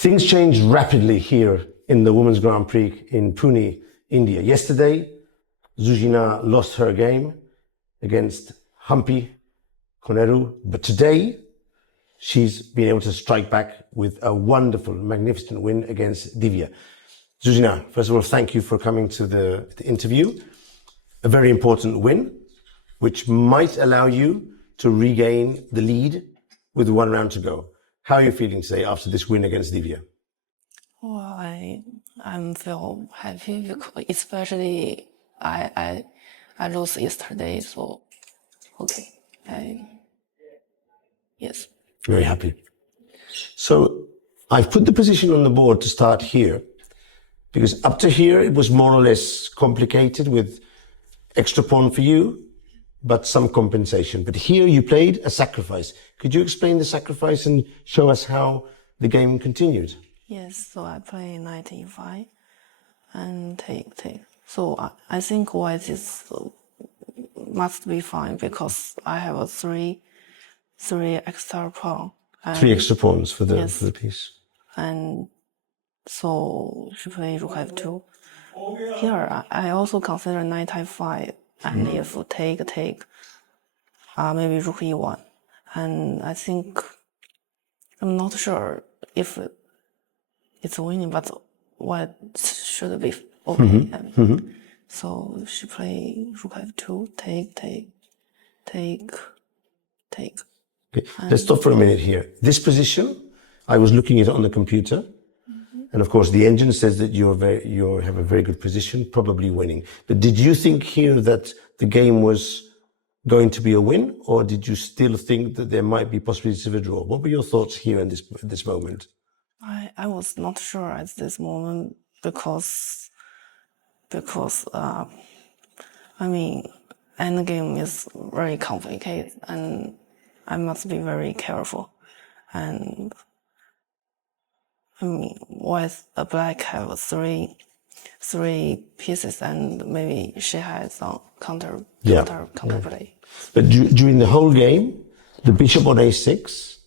Things changed rapidly here in the Women's Grand Prix in Pune, India. Yesterday, Zhu Jiner lost her game against Humpy Koneru, but today she's been able to strike back with a wonderful, magnificent win against Divya. Zhu Jiner, first of all, thank you for coming to the interview. A very important win, which might allow you to regain the lead with 1 round to go. How are you feeling today after this win against Divya? Well, I'm feel happy because especially I lost yesterday, so okay. Yes. Very happy. So I've put the position on the board to start here because up to here it was more or less complicated with extra pawn for you, but some compensation. But here you played a sacrifice. Could you explain the sacrifice and show us how the game continued? Yes, so I play knight e5 and take. So I think white is must be fine because I have a three extra pawn. 3 extra pawns for the yes. for the piece. And so she play rook f2. Here I also consider knight f5 and if take maybe rook e1. And I think I'm not sure if it's winning, but what should be okay. So she play rook f2, take. Okay. Let's stop for a minute here. This position, I was looking at it on the computer, and of course the engine says that you have a very good position, probably winning. But did you think here that the game was going to be a win, or did you still think that there might be possibilities of a draw? What were your thoughts here in this moment? I was not sure at this moment because I mean endgame is very complicated and I must be very careful. And I mean, with a black have three pieces and maybe she has some counter play. But during the whole game, the bishop on a6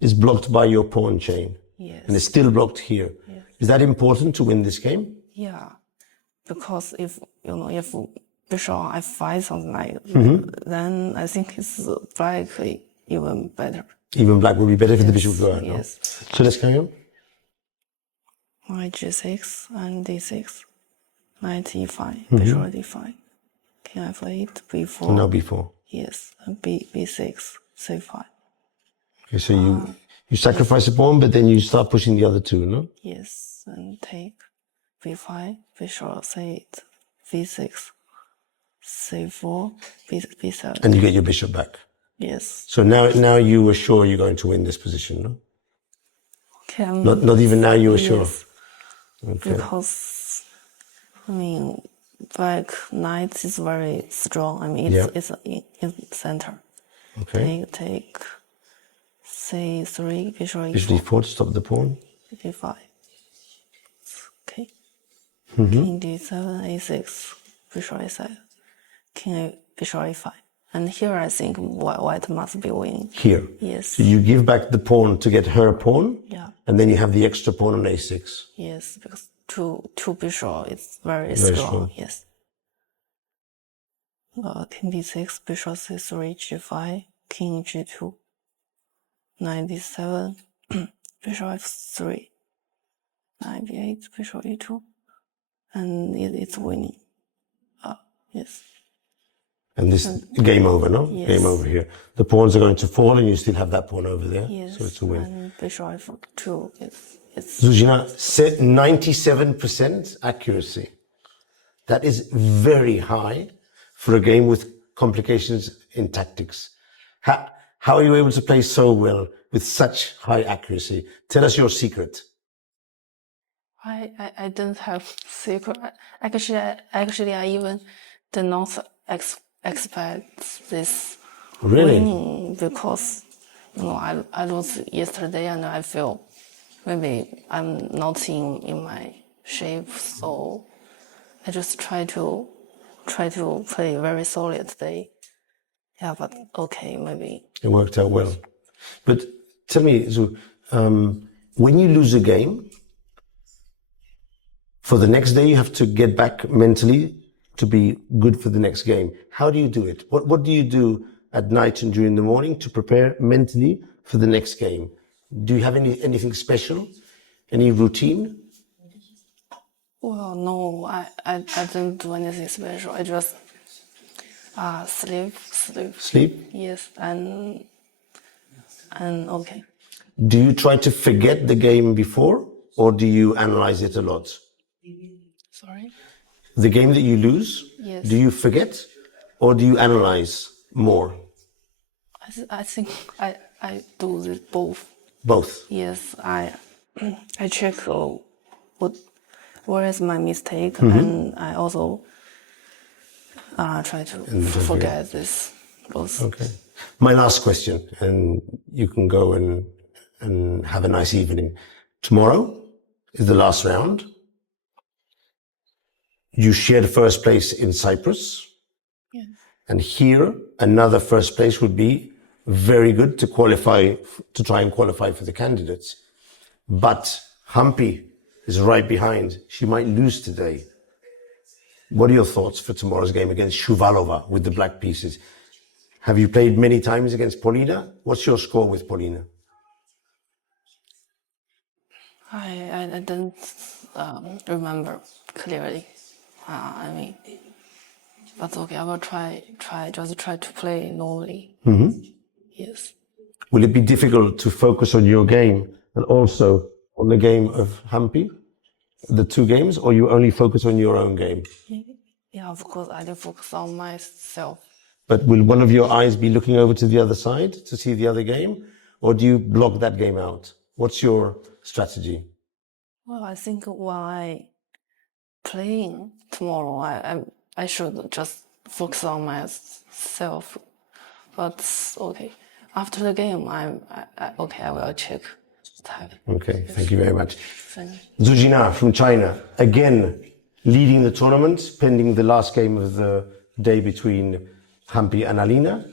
is blocked by your pawn chain. Yes. And it's still blocked here. Yes. Is that important to win this game? Yeah, because if bishop f5 something like then I think it's black even better. Even black would be better if the bishop would go out. Yes. No? So let's carry on. Knight g6 and d6, knight e5, bishop d5, king f8, b4. And now b4. Yes, and b6, c5. Okay, so you sacrifice a pawn, but then you start pushing the other two, no? Yes, and take b5, bishop c8, v6, c4, b7. And you get your bishop back. Yes. So now you were sure you're going to win this position, no? Okay. Not even now you were sure. Okay. Because I mean, black knight is very strong. I mean, it's in center. Okay. Take c3, bishop d4 to stop the pawn. d5. Okay. King d7, a6, bishop a7, king bishop a5. And here I think white must be winning. Here? Yes. So you give back the pawn to get her pawn? Yeah. And then you have the extra pawn on a6? Yes, because two bishop is very strong. Yes. King d6, bishop c3, g5, king g2, knight d7, bishop f3, knight b8, bishop e2, and it's winning. Yes. And this game over, no? Yes. Game over here. The pawns are going to fall and you still have that pawn over there. Yes. So it's a win. And bishop f2 it's Zhu Jiner said 97% accuracy. That is very high for a game with complications in tactics. How are you able to play so well with such high accuracy? Tell us your secret. I don't have secret. Actually, I even did not expect this winning because I lost yesterday and I feel maybe I'm not in my shape, so I just try to play very solid today. Yeah, but okay, maybe it worked out well. But tell me, Zhu, When you lose a game, for the next day, you have to get back mentally to be good for the next game. How do you do it? What do you do at night and during the morning to prepare mentally for the next game? Do you have anything special? Any routine? Well, no, I don't do anything special. I just sleep. Sleep? Yes, and okay. Do you try to forget the game before, or do you analyze it a lot? Sorry? The game that you lose, Yes. do you forget, or do you analyze more? I think I do this both. Both. Yes, I check where is my mistake, and I also try to forget this. Both. Okay. My last question, and you can go and have a nice evening. Tomorrow is the last round. You shared first place in Cyprus. Yeah. And here, another first place would be very good to qualify, to try and qualify for the candidates. But Humpy is right behind. She might lose today. What are your thoughts for tomorrow's game against Shuvalova with the black pieces? Have you played many times against Polina? What's your score with Polina? I don't remember clearly. I mean, but okay, I will try to play normally. Yes. Will it be difficult to focus on your game and also on the game of Humpy, the two games, or you only focus on your own game? Yeah, of course, I do focus on myself. But will one of your eyes be looking over to the other side to see the other game, or do you block that game out? What's your strategy? Well, I think while playing tomorrow, I should just focus on myself. But okay, after the game, I will check time. Okay, thank you very much. Thank you. Zhu Jiner from China, again leading the tournament, pending the last game of the day between Humpy and Alina,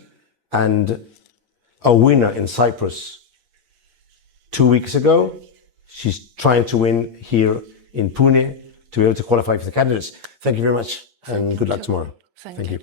and a winner in Cyprus 2 weeks ago. She's trying to win here in Pune to be able to qualify for the candidates. Thank you very much, and good luck tomorrow. Thank you.